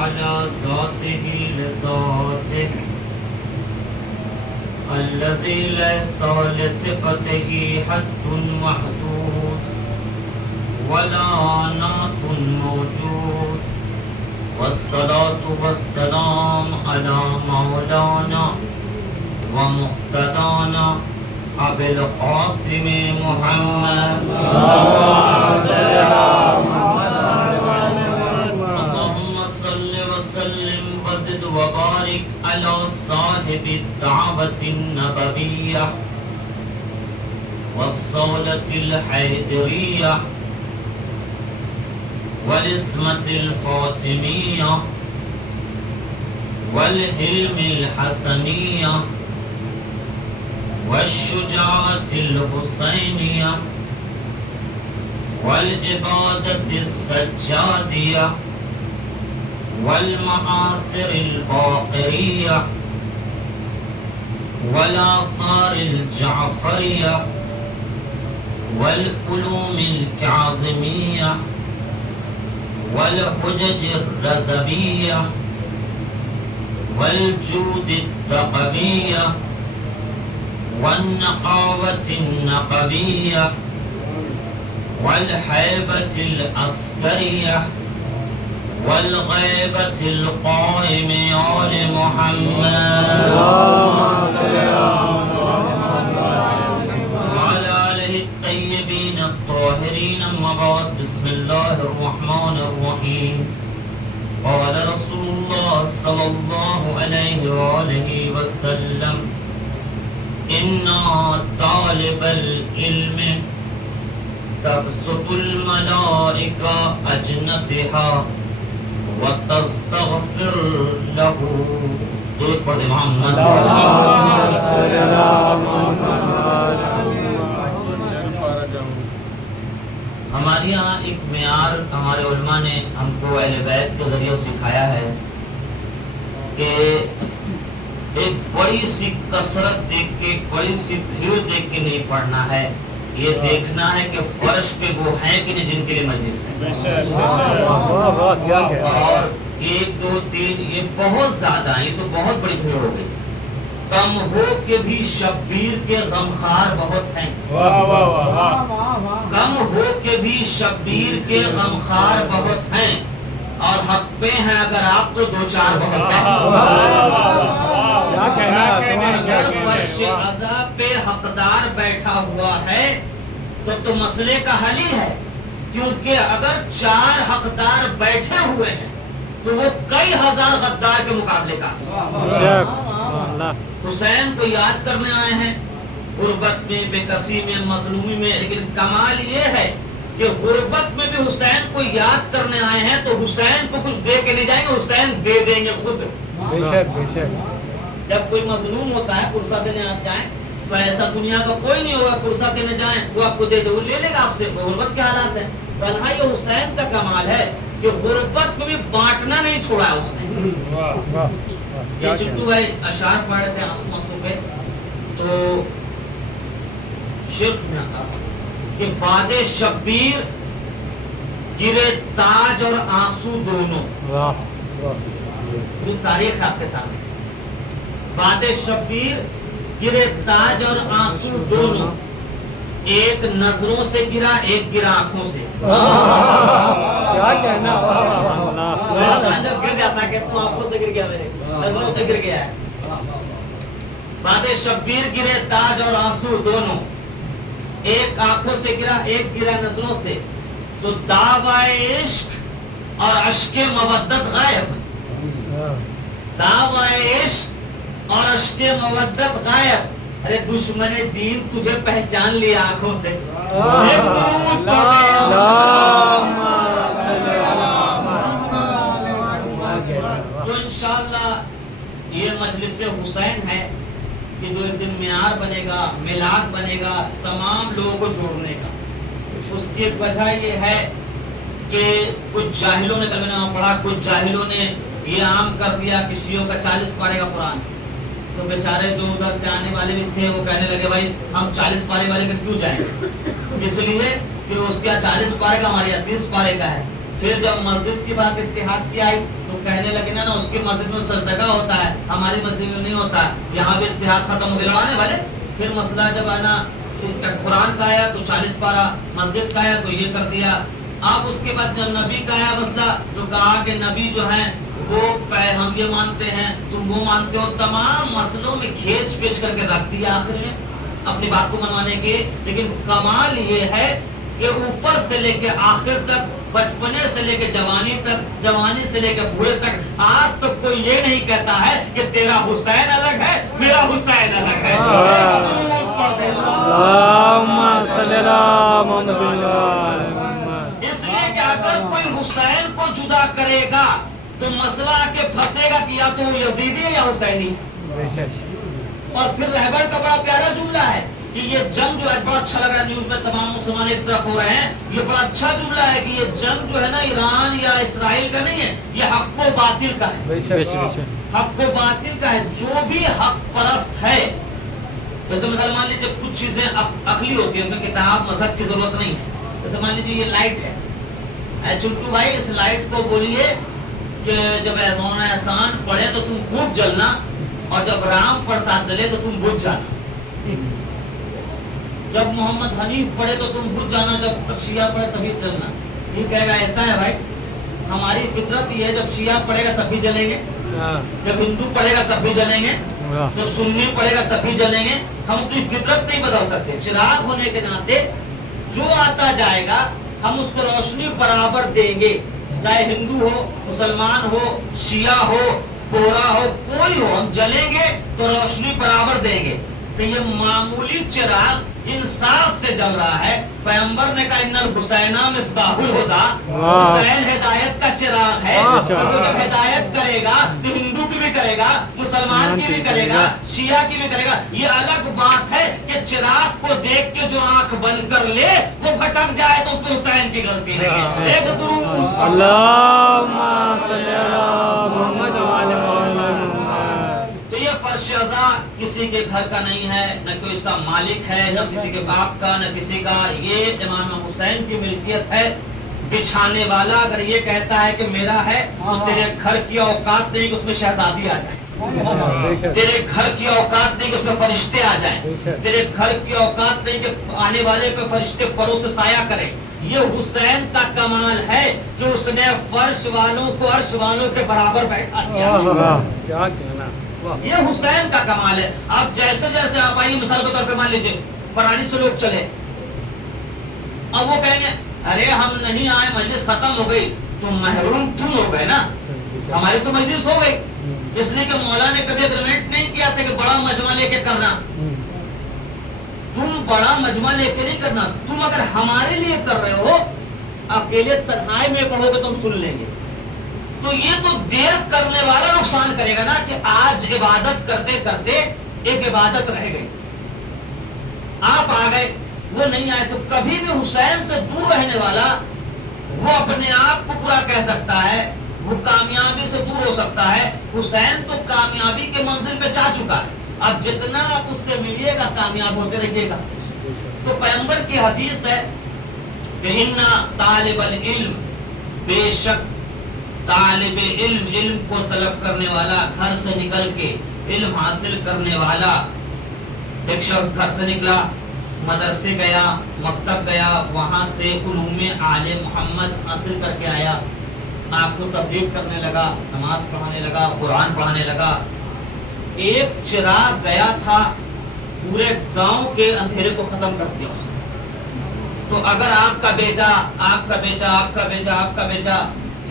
على ذاته لذاته الذي ليس لصفته حد محدود ولا نعت موجود والصلاة والسلام على مولانا ومقتدانا أبي القاسم محمد اللهم صل وسلم وزد وبارك على صاحب الدعوة النبوية والصولة الحيدرية والاسمة الفاطمية والحلم الحسنية والشجاعة الحسينية والعبادة السجادية والمآثر الباقرية والآثار الجعفرية والعلوم الكاظمية والحجج الرزبية والجود التقوية والنقاوة النقبية والحيبة العسكرية والغيبة القائم آل محمد وعلى آله الطيبين الطاهرين أما بعد بسم الله الرحمن الرحيم قال رسول الله صلى الله عليه وآله وسلم إن طالب العلم تبسط الملائكة أجنتها وتستغفر له درود پڑھ محمد ہمارے یہاں ایک معیار ہمارے علماء نے ہم کو اہل بیت کے ذریعے سکھایا ہے کہ ایک بڑی سی کثرت دیکھ کے بڑی سی بھیڑ دیکھ کے نہیں پڑھنا ہے یہ دیکھنا ہے کہ فرش پہ وہ ہیں کہ نہیں جن کے لیے مجلس ہے اور 1 2 3 یہ بہت زیادہ ہیں یہ تو بہت بڑی بھیڑ ہو گئی کم ہو کے بھی شبیر کے غمخوار بہت ہیں کم ہو کے بھی شبیر کے غمخوار بہت ہیں اور حق پہ ہیں اگر آپ تو 2 4 بہت ہیں اگر فرش عذاب پہ حقدار بیٹھا ہوا ہے تو مسئلے کا حل ہی ہے کیونکہ اگر 4 حقدار بیٹھے ہوئے ہیں تو وہ کئی ہزار غدار کے مقابلے کا حسین کو یاد کرنے آئے ہیں غربت میں بے کسی میں مظلومی میں لیکن کمال یہ ہے کہ غربت میں بھی حسین کو یاد کرنے آئے ہیں تو حسین کو کچھ دے کے نہیں جائیں گے حسین دے دیں گے خود جب کوئی مظلوم ہوتا ہے پرسہ دینے آپ جائیں تو ایسا دنیا کا کوئی نہیں ہوگا پرسہ دینے جائیں وہ آپ کو دے دے وہ لے لے گا آپ سے غربت کے حالات ہیں تنہائی حسین کا کمال ہے کہ غربت میں بھی بانٹنا نہیں چھوڑا ہے اس نے یہ چٹو بھائی اشعار پڑھ رہے تھے آنسو آنسو پہ تو شعر سنا تھا کہ باد شبیر گرے تاج اور آنسو دونوں یہ تاریخ ہے آپ کے سامنے باد شبیر گرے تاج اور آنسو دونوں ایک نظروں سے گرا ایک گرا آنکھوں سے کیا کہنا جب گر جاتا کہ تو آنکھوں سے گر گیا میرے نظروں سے گر گیا ہے باد شبیر گرے تاج اور آنسو دونوں ایک آنکھوں سے گرا ایک گرا نظروں سے تو دعوی عشق اور اشک مودت غائب دعوی عشق اور اشک مودت غائب ارے دشمن دین تجھے پہچان لیا آنکھوں سے تو انشاءاللہ یہ مجلس حسین ہے کہ جو ایک دن معیار بنے گا میلاد بنے گا تمام لوگوں کو جوڑنے کا اس کی وجہ یہ ہے کہ کچھ جاہلوں نے کلمہ نامہ پڑھا کچھ جاہلوں نے یہ عام کر دیا کہ شیعوں کا 40 پارے کا قرآن تو بیچارے جو ادھر سے آنے والے بھی تھے وہ کہنے لگے بھائی ہم 40 پارے والے میں کیوں جائیں اس لیے کہ اس کا 40 پارے کا ہمارے یہاں 30 پارے کا ہے پھر جب مسجد کی بات اتحاد کی آئی تو کہنے لگے نا اس کی مسجد میں سجدہ ہوتا ہے، ہماری مسجد میں نہیں ہوتا، یہاں بھی اتحاد ختم ہو گیا لڑانے والے۔ پھر مسئلہ جب آنا قرآن کا آیا تو 40 پارہ، مسجد کا آیا تو یہ کر دیا۔ آپ اس کے بعد جب نبی کا آیا مسئلہ جو کہا کہ نبی جو ہیں وہ ہم یہ مانتے ہیں تم وہ مانتے ہو، تمام مسئلوں میں کھینچ پیچ کر کے رکھ دیا آخر میں اپنی بات کو منوانے کے۔ لیکن کمال یہ ہے کہ اوپر سے لے کے آخر تک، بچپنے سے لے کے جوانی تک، جوانی سے لے کے بوڑھے تک، آج تک کوئی یہ نہیں کہتا ہے کہ تیرا حسین الگ ہے میرا حسین الگ ہے۔ اس لیے کہ اگر کوئی حسین کو جدا کرے گا تو مسئلہ آ کے پھنسے گا کہ یا تو وہ یزیدی ہے یا حسینی ہے۔ اور پھر رہبر کا بڑا پیارا جملہ ہے کہ یہ جنگ جو ہے، بڑا اچھا لگ رہا ہے نیوز میں تمام مسلمان ایک طرف ہو رہے ہیں، یہ بڑا اچھا جملہ ہے کہ یہ جنگ جو ہے نا ایران یا اسرائیل کا نہیں ہے، یہ حق و باطل کا ہے۔ حق و باطل کا ہے، جو بھی حق پرست ہے، جیسے مثلا مان لیجیے کچھ چیزیں عقلی ہوتی ہیں، ان میں کتاب مذہب کی ضرورت نہیں ہے۔ جیسے مان لیجیے یہ لائٹ ہے، اے چنٹو بھائی اس لائٹ کو بولیے کہ جب مولانا احسان پڑھے تو تم خوب جلنا، اور جب رام پرساد ڈلے تو تم بجھ جانا۔ جب محمد حنیف پڑھے تو تم بجھ جانا، جب شیعہ پڑھے تبھی جلنا۔ یہ کہے گا ایسا ہے بھائی، ہماری فطرت یہ ہے جب شیعہ پڑھے گا تب بھی جلیں گے، جب ہندو پڑھے گا تب بھی جلیں گے، جب سنی پڑھے گا تب بھی جلیں گے۔ ہم اپنی فطرت نہیں بدل سکتے، چراغ ہونے کے ناطے جو آتا جائے گا ہم اس کو روشنی برابر دیں گے، چاہے ہندو ہو، مسلمان ہو، شیعہ ہو، گورا ہو، کوئی ہو، ہم جلیں گے تو روشنی برابر دیں گے۔ تو یہ معمولی چراغ انصاف سے جل رہا ہے۔ پیغمبر نے کہا ان الحسین مصباح الہدی، حسین ہدایت کا چراغ ہے، تو جب ہدایت کرے گا تو ہندو کی بھی کرے گا، مسلمان کی بھی کرے گا، شیعہ کی بھی کرے گا۔ یہ الگ بات ہے کہ چراغ کو دیکھ کے جو آنکھ بند کر لے وہ بھٹک جائے تو اس میں حسین کی غلطی نہیں ہے۔ ایک درود اللہم صلی علی محمد وعلی محمد۔ تو یہ فرش ازا کسی کے گھر کا نہیں ہے، نہ کوئی اس کا مالک ہے، نہ کسی کے باپ کا، نہ کسی کا، یہ امام حسین کی ملکیت ہے۔ بچھانے والا اگر یہ کہتا ہے کہ میرا ہے تو تیرے گھر کی اوقات نہیں کہ اس میں شہزادی آ جائے، تیرے گھر کی اوقات نہیں کہ اس میں فرشتے آ جائیں، تیرے گھر کی اوقات نہیں کہ آنے والے پہ فرشتے پروں سے سایہ کریں۔ یہ حسین کا کمال ہے کہ اس نے فرش والوں کو عرش والوں کے برابر بیٹھا دیا۔ کیا کہنا، یہ حسین کا کمال ہے۔ آپ جیسے جیسے آپ آئیے، مثال کے طور پہ مان لیجیے پرانی سے لوگ چلے، اب وہ کہیں گے ارے ہم نہیں آئے، مجلس ختم ہو گئی، تو محروم تم ہو گئے نا، ہماری تو مجلس ہو گئی۔ اس لیے کہ مولا نے کبھی اگریمنٹ نہیں کیا تھا کہ بڑا مجمع لے کے کرنا، تم بڑا مجمع لے کے نہیں کرنا، تم اگر ہمارے لیے کر رہے ہو، اکیلے تنہائی میں پڑھو گے تو ہم سن لیں گے۔ تو یہ تو دیر کرنے والا نقصان کرے گا نا کہ آج عبادت کرتے کرتے ایک عبادت رہ گئی، آپ آ گئے وہ نہیں آئے، تو کبھی بھی حسین سے دور رہنے والا وہ اپنے آپ کو پورا کہہ سکتا ہے، وہ کامیابی سے دور ہو سکتا ہے۔ حسین تو کامیابی کے منزل پہ جا چکا ہے، اب جتنا آپ اس سے ملیے گا کامیاب ہوتے رہیے گا۔ تو پیغمبر کی حدیث ہے کہ ان طالب العلم، بے شک طالب علم، علم کو طلب کرنے والا، گھر سے نکل کے علم حاصل کرنے والا، ایک شخص گھر سے نکلا، مدرسے گیا، مکتب گیا، وہاں سے علوم آل محمد حاصل کر کے آیا، آپ کو تبلیغ کرنے لگا، نماز پڑھانے لگا، قرآن پڑھانے لگا۔ ایک چراغ گیا تھا، پورے گاؤں کے اندھیرے کو ختم کر دیا اس نے۔ تو اگر آپ کا بیٹا، آپ کا بیٹا، آپ کا بیٹا، آپ کا بیٹا،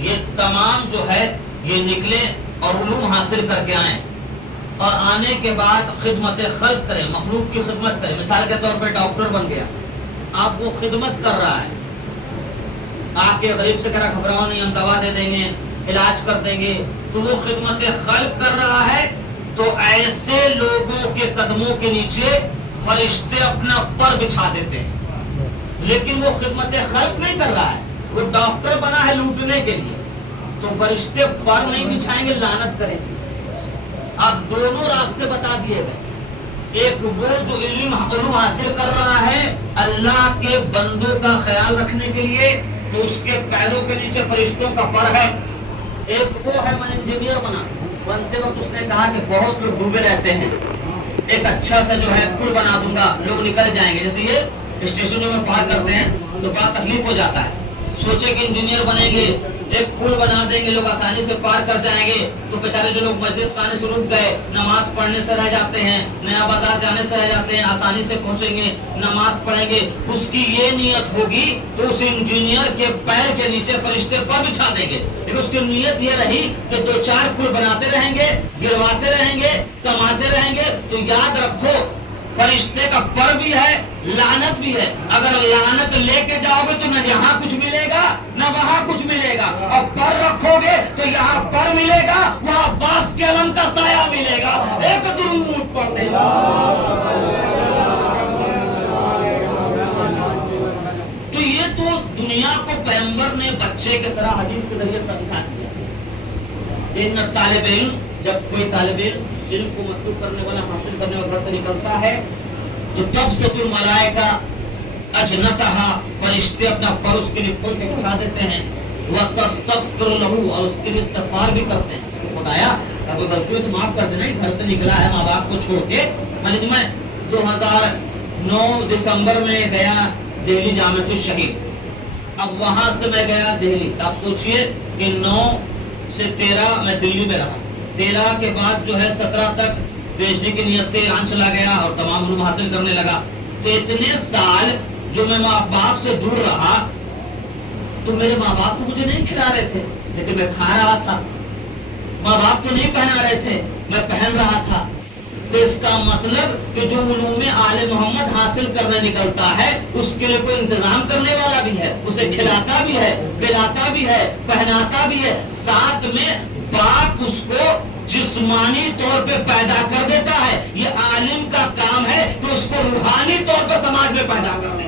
یہ تمام جو ہے یہ نکلے اور علوم حاصل کر کے آئیں، اور آنے کے بعد خدمت خلق کریں، مخلوق کی خدمت کریں۔ مثال کے طور پہ ڈاکٹر بن گیا، آپ وہ خدمت کر رہا ہے، آپ کے غریب سے کہہ گھبراؤ نہیں، ہم دوا دے دیں گے، علاج کر دیں گے، تو وہ خدمت خلق کر رہا ہے۔ تو ایسے لوگوں کے قدموں کے نیچے فرشتے اپنا پر بچھا دیتے ہیں، لیکن وہ خدمت خلق نہیں کر رہا ہے، وہ ڈاکٹر بنا ہے لوٹنے کے لیے، تو فرشتے پر نہیں بچھائیں گے، لعنت کریں گے۔ اب دونوں راستے بتا دیے گئے، ایک وہ جو علم حاصل کر رہا ہے اللہ کے بندوں کا خیال رکھنے کے لیے، تو اس کے پیروں کے نیچے فرشتوں کا پر ہے. ایک وہ ہے میں انجینئر بنا, بنتے وقت اس نے کہا کہ بہت لوگ ڈوبے رہتے ہیں, ایک اچھا سا جو ہے پل بنا دوں گا, لوگ نکل جائیں گے. جیسے یہ اسٹیشنوں میں پار کرتے ہیں تو بڑا تکلیف ہو جاتا ہے. سوچے کہ انجینئر بنیں گے, ایک پل بنا دیں گے, لوگ آسانی سے پار کر جائیں گے. تو بیچارے جو لوگ مجلس آنے سے رک گئے, نماز پڑھنے سے رہ جاتے ہیں, نیا بازار جانے سے رہ جاتے ہیں, آسانی سے پہنچیں گے, نماز پڑھیں گے. اس کی یہ نیت ہوگی تو اس انجینئر کے پیر کے نیچے فرشتے پر بچھا دیں گے. لیکن اس کی نیت یہ رہی کہ 2-4 پل بناتے رہیں گے, گرواتے رہیں گے, کماتے رہیں گے. تو یاد رکھو فرشتے کا پر بھی ہے, لعنت بھی ہے. اگر لعنت لے کے جاؤ گے تو نہ یہاں کچھ ملے گا نہ وہاں کچھ ملے گا, اور پر رکھو گے تو یہاں پر ملے گا, وہاں باس کے علم کا سایہ ملے گا. ایک درود پڑھ دے. تو یہ تو دنیا کو پیغمبر نے بچے کی طرح حدیث کے ذریعے سمجھا دیا. ان طالب علم, جب کوئی طالب علم کو مطلوب کرنے والا, حاصل کرنے والا گھر سے نکلتا ہے تو تب سے تو ملائکہ اجنتہا, فرشتے اپنا پر اس کے لیے کھول کے بچھا دیتے ہیں. وَتَسْتَغْفِرُ لَهُ, اور اس کے لیے استغفار بھی کرتے ہیں. خدایا اگر غلطی ہو تو معاف کر دینا, گھر سے نکلا ہے ماں باپ کو چھوڑ کے. میں 2009 دسمبر میں گیا دہلی جامعۃ الشہید. اب وہاں سے میں گیا دہلی, آپ سوچئے کہ 9 سے 13 میں دلی میں رہا. 13 کے بعد جو ہے 17 تک بھیجنے کی نیت سے ایران چلا گیا اور تمام علوم حاصل کرنے لگا. تو اتنے سال جو میں ماں باپ سے دور رہا تو میرے ماں باپ مجھے نہیں کھلا رہے تھے, لیکن میں کھا رہا تھا. ماں باپ تو نہیں پہنا رہے تھے, میں پہن رہا تھا. تو اس کا مطلب کہ جو علوم آل محمد حاصل کرنے نکلتا ہے اس کے لیے کوئی انتظام کرنے والا بھی ہے, اسے کھلاتا بھی ہے, پلاتا بھی ہے, پہناتا بھی ہے. ساتھ میں باپ اس کو جسمانی طور پہ پیدا کر دیتا ہے. یہ عالم کا کام ہے کہ اس کو روحانی طور پہ سماج میں پیدا کر دے.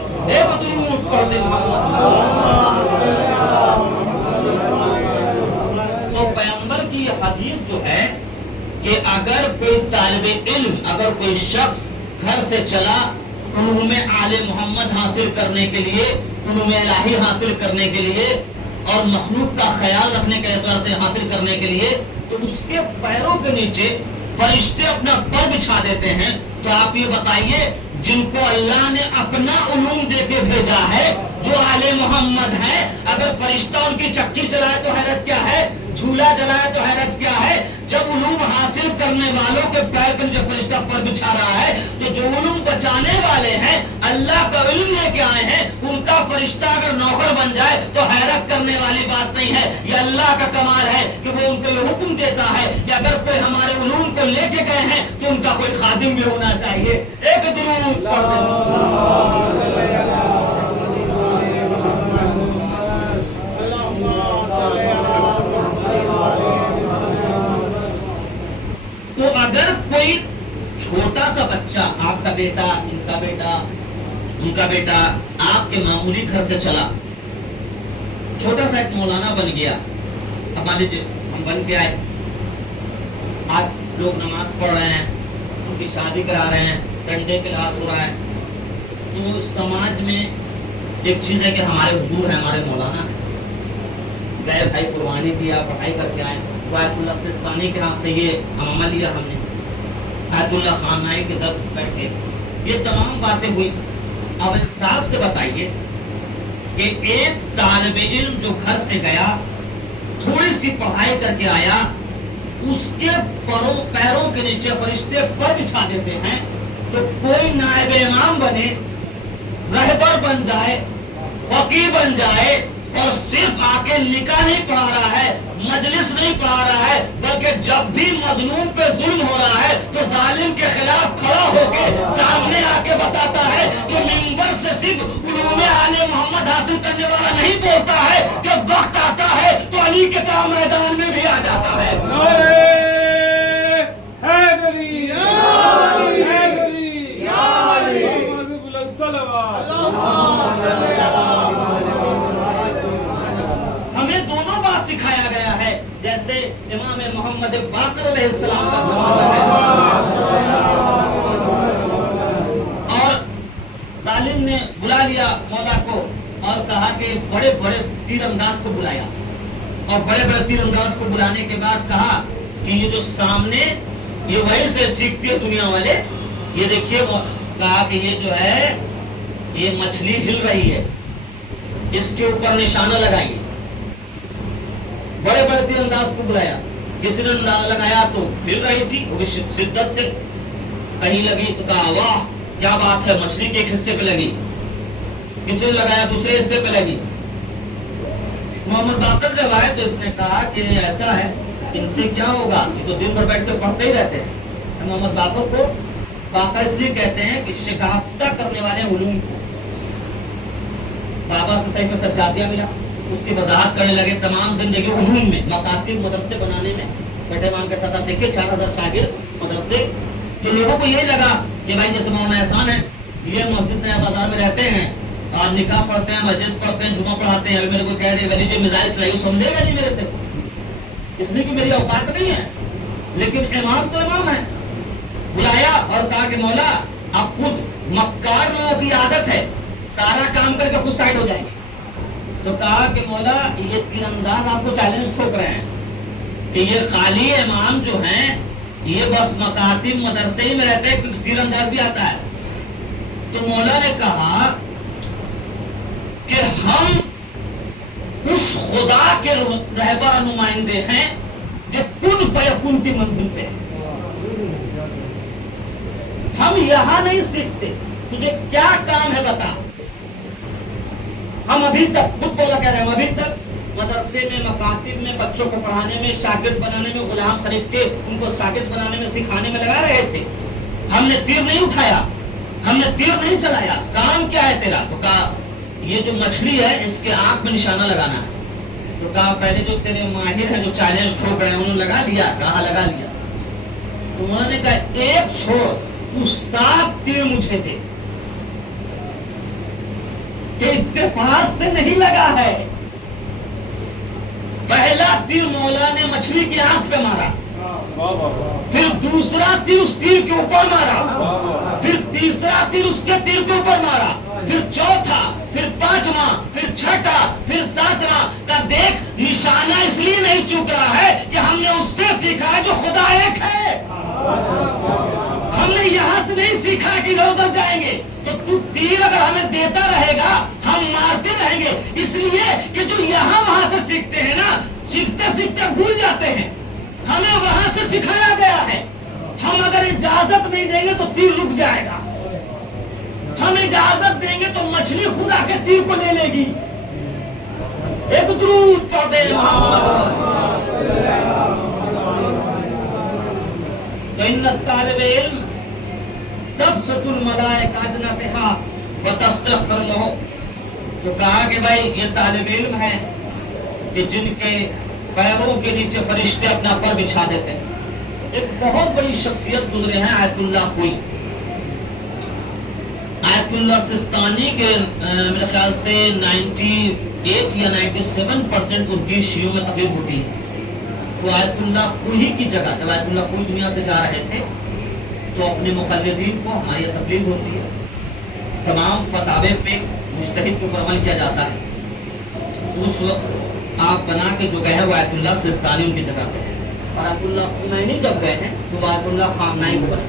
تو پیغمبر کی یہ حدیث جو ہے کہ اگر کوئی طالب علم, اگر کوئی شخص گھر سے چلا علوم آل محمد حاصل کرنے کے لیے, علوم الہی حاصل کرنے کے لیے, اور مخلوق کا خیال رکھنے کے اعتبار سے حاصل کرنے کے لیے, تو اس کے پیروں کے نیچے فرشتے اپنا پر بچھا دیتے ہیں. تو آپ یہ بتائیے, جن کو اللہ نے اپنا علوم دے کے بھیجا ہے, جو آل محمد ہے, اگر فرشتہ ان کی چکی چلائے تو حیرت کیا ہے, جھولا جلائے تو حیرت کیا ہے. جب علوم حاصل کرنے والوں کے پیر پر جب فرشتہ پر بچھا رہا ہے, تو جو علوم بچانے والے ہیں, اللہ کا علم لے کے آئے ہیں, ان کا فرشتہ اگر نوکر بن جائے تو حیرت کرنے والی بات نہیں ہے. یہ اللہ کا کمال ہے کہ وہ ان کو یہ حکم دیتا ہے کہ اگر کوئی ہمارے علوم کو لے کے گئے ہیں تو ان کا کوئی خادم بھی ہونا چاہیے. ایک درود پڑھ دیں. تو اگر کوئی چھوٹا سا بچہ, آپ کا بیٹا, ان کا بیٹا آپ کے معمولی گھر سے چلا, چھوٹا سا ایک مولانا بن گیا. اب مان لیجیے ہم بن کے آئے, آج لوگ نماز پڑھ رہے ہیں, ان کی شادی کرا رہے ہیں, سنڈے کلاس ہو رہا ہے. تو سماج میں ایک چیز ہے کہ ہمارے حضور ہیں, ہمارے مولانا ہیں, گئے بھائی قربانی دیا, پڑھائی کر کے آئے. آیت اللہ سستانی کے ہاتھ سے یہ عمامہ لیا ہم نے, آیت اللہ خامنائی کے درس بیٹھے, یہ تمام باتیں ہوئی. اب انصاف سے بتائیے کہ ایک طالب علم جو گھر سے گیا, تھوڑی سی پڑھائی کر کے آیا, اس کے پیروں کے نیچے فرشتے پر بچھا دیتے ہیں. تو کوئی نائب امام بنے, رہبر بن جائے, فقیہ بن جائے, اور صرف آ کے نکاح نہیں پڑھا رہا ہے, مجلس نہیں پڑھا رہا ہے, بلکہ جب بھی مظلوم پہ ظلم ہو رہا ہے تو ظالم کے خلاف کھڑا ہو کے سامنے آ کے بتاتا ہے کہ منبر سے صرف علوم آل محمد حاصل کرنے والا نہیں بولتا ہے, جب وقت آتا ہے تو علی کے طرح میدان میں بھی آ جاتا ہے. ہمیں دونوں بات سکھایا گیا ہے, جیسے امام محمد باقر علیہ السلام کا زمانہ ہے, اور ظالم نے بلا لیا مولا کو اور کہا کہ بڑے بڑے تیر انداز کو بلایا اور بڑے بڑے تیر انداز کو بلانے کے بعد کہا کہ یہ جو سامنے یہ وہی سے سیکھتی ہے دنیا والے، یہ دیکھیے، کہا کہ یہ جو ہے یہ مچھلی ہل رہی ہے، اس کے اوپر نشانہ لگائیے۔ بڑے بڑے تیر انداز کو بلایا، کسی نے اندازہ لگایا تو ہل رہی تھی، وہ شدت سے کہیں لگی تو کہا واہ کیا بات ہے، مچھلی کے ایک حصے پہ لگی، کسی نے لگایا دوسرے حصے پہ لگی۔ محمد باقر جب آئے تو اس نے کہا کہ ایسا ہے، ان سے کیا ہوگا، یہ تو دن بھر بیٹھ کے پڑھتے ہی رہتے ہیں۔ محمد باقر کو باقر اس لیے کہتے ہیں کہ شگافتہ کرنے والے علوم کو، بابا سے صحیح میں سجادیہ ملا، اس کی وضاحت کرنے لگے تمام زندگی علوم میں، مکاتب مدرسے بنانے میں، بیٹھے امام کے ساتھ آپ دیکھیے 4000 شاگرد مدرسے، تو لوگوں کو یہی لگا کہ بھائی جیسے مولانا احسان ہے، یہ مسجد نیا بازار میں رہتے ہیں اور نکاح پڑھتے ہیں، مجلس پڑھتے ہیں، جمعہ پڑھاتے ہیں، ابھی میرے کو کہہ رہے ولی جی میزائل چلائی، سمجھے گا نہیں میرے سے، اس لیے کہ میری اوقات نہیں ہے، لیکن امام تو امام ہے۔ بلایا اور کہا کہ مولا آپ خود، مکار لوگوں کی عادت ہے سارا کام کر کے خود سائڈ ہو جائیں گے، تو کہا کہ مولا یہ تیر انداز آپ کو چیلنج ٹھوک رہے ہیں کہ یہ خالی امام جو ہیں یہ بس مکاتب مدرسے ہی میں رہتے ہیں، کیونکہ تیر انداز بھی آتا ہے۔ تو مولا نے کہا کہ ہم اس خدا کے رہبر نمائندے ہیں جو کن فیکون کی منزل پہ ہے، ہم یہاں نہیں سیکھتے، تجھے کیا کام ہے بتا۔ ہم ابھی تک خود بولا کہہ رہے ہیں، ہم ابھی تک مدرسے میں، مکاتب میں، بچوں کو پڑھانے میں، شاگرد بنانے میں، غلام خرید کے ان کو شاگرد بنانے میں، سکھانے میں لگا رہے تھے، ہم نے تیر نہیں اٹھایا، ہم نے تیر نہیں چلایا، کام کیا ہے تیرا؟ تو کہا یہ جو مچھلی ہے اس کے آنکھ میں نشانہ لگانا ہے۔ تو کہا پہلے جو تیرے ماہر ہیں جو چیلنج ٹھوک رہے ہیں انہوں نے لگا لیا، کہاں لگا لیا؟ تو انہوں نے کہا ایک چھوڑ، تو 7 تیر مجھے دے، کہ اتفاق سے نہیں لگا ہے۔ پہلا تیر مولا نے مچھلی کی آنکھ پہ مارا، پھر دوسرا تیر اس تیر کے اوپر مارا، پھر تیسرا تیر اس کے تیر کے اوپر مارا، پھر چوتھا، پھر 5واں، پھر 6واں، پھر 7واں کا دیکھ نشانہ اس لیے نہیں چک رہا ہے کہ ہم نے اس سے سیکھا ہے جو خدا ایک ہے، ہم نے یہاں سے نہیں سیکھا کہ ادھر ادھر جائیں گے، تو تیر اگر ہمیں دیتا رہے گا ہم مارتے رہیں گے، اس لیے کہ جو یہاں وہاں سے سیکھتے ہیں نا، سیکھتے سیکھتے بھول جاتے ہیں، ہمیں وہاں سے سکھایا گیا ہے، ہم اگر اجازت نہیں دیں گے تو تیر رک جائے گا، ہم اجازت دیں گے تو مچھلی خدا کے تیر کو لے لے گی۔ ایک درود پڑھ دیں ان طالب علم تبسط الملائکہ اجنحتہا وتستغفر لہ، تو کہا کہ بھائی یہ طالب علم ہے کہ جن کے پیروں کے نیچے فرشتے اپنا پر بچھا دیتے ہیں۔ ایک بہت بڑی شخصیت گزرے ہیں آیت اللہ خوئی، آیت اللہ سستانی کے میرے خیال سے 98 یا 97% ان کی شیعوں میں تقریر ہوتی ہے۔ تو آیت اللہ خوئی کی جگہ، جب آیت اللہ خوئی دنیا سے جا رہے تھے تو اپنے مقلدین کو، ہماری تقریر ہوتی ہے، تمام فتاوے پہ مجتہد کو عمل کیا جاتا ہے، اس وقت آپ بنا کے جو گئے ہیں وہ آیت اللہ سستانی ان کی جگہ پہ ہے، اور آیت اللہ خمینی جب گئے ہیں تو آیت اللہ خامنائی کو بنا۔